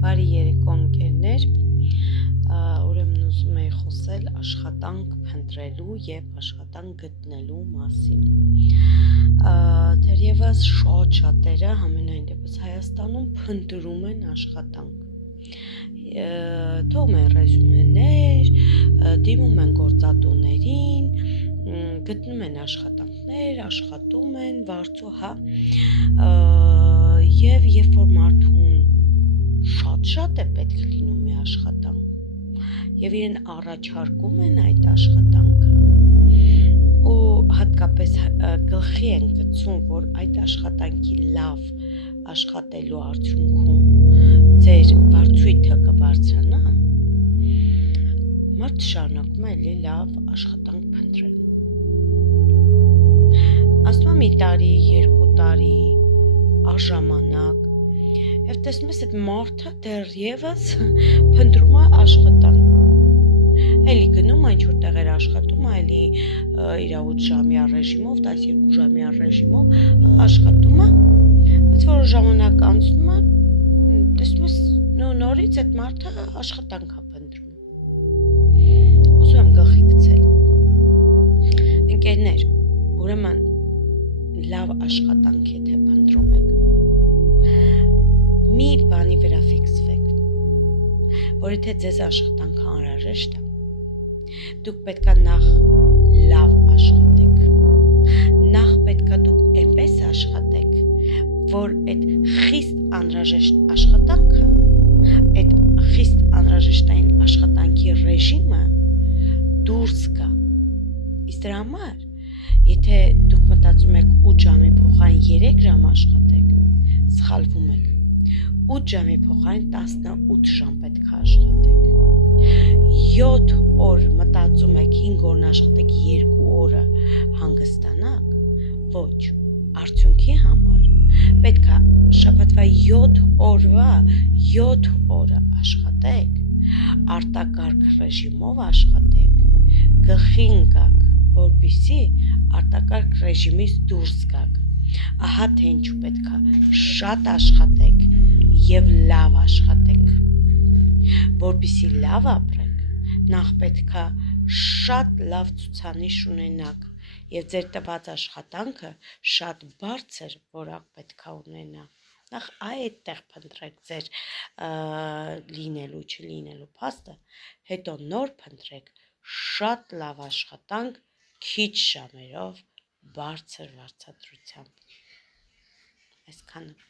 Բարի երեկո ընկերներ, ուրեմն ուզում եի խոսել աշխատանք փնտրելու և աշխատանք գտնելու մասին։ Թերևս շատերը համենայն դեպս Հայաստանում փնտրում են աշխատանք։ Թողում են ռեզյումեներ, դիմում են գործատուներին, գտնում են աշխատանքներ, աշխատում են, վարձու, և երբ որ մարդուն շատ է պետք լինում մի աշխատանք և իրեն առաջարկում են այդ աշխատանքը ու հատկապես գլխի են գցում, որ այդ աշխատանքի լավ աշխատելու արդյունքում ձեր վարձույթը կբարձրանա, մարդը շարունակում է էլի լավ աշխատանք փնտրել։ Ասում եմ մի տարի, 2 տարի, առժամանակ և տեսնում ես այդ մարդը դեռևս փնտրում է աշխատանք, էլի գնում այն ինչ-որ տեղեր աշխատում, էլի իր 8 ժամյա ռեժիմով, 12 ժամյա ռեժիմով աշխատում է, բայց որ ժամանակ անցնում է, տեսնում ես նորից այդ մարդը աշխատանք է փնտրում։ Ուզում եմ գլխի գցել։ Ընկերներ, ուրեմն լավ աշխատանք եթե փնտրում եք, մի բանի վրա ֆիքսվեք, որ եթե ձեզ աշխատանքը անհրաժեշտ է, դուք պետքա նախ լավ աշխատեք, նախ պետքա դուք այնպես աշխատեք, որ այդ խիստ անհրաժեշտ աշխատանքը, այդ խիստ անհրաժեշտային աշխատանքի ռեժիմը դուրս գա։ Իսկ դրա համար, եթե դուք մտածում եք 8 ժամի փոխարեն 3 ժամ աշխատեք, սխալվում եք։ 8 ժամի փոխարեն 18 ժամ պետք է աշխատեք։ 7 օր մտածում եք 5 օրն աշխատեք 2 օրը հանգստանաք, ոչ, արդյունքի համար պետք է շաբաթվա 7 օրվա 7 օրը աշխատեք, արտակարգ ռեժիմով աշխատեք, գլխի ընկաք, որպեսզի արտակարգ ռեժիմից դուրս գաք։ Ահա թե ինչու պետք է շատ աշխատեք և լավ աշխատեք, որպեսզի լավ ապրեք, նախ պետք է շատ լավ ցուցանիշ ունենաք և ձեր տված աշխատանքը շատ բարձր որակ պետք է ունենա։ Նախ այդտեղ փնտրեք ձեր լինելու չլինելու փաստը, հետո նոր փնտրեք շատ լավ աշխատանք քիչ ժամերով, բարձր վարձատրությամբ։ Այսքանը։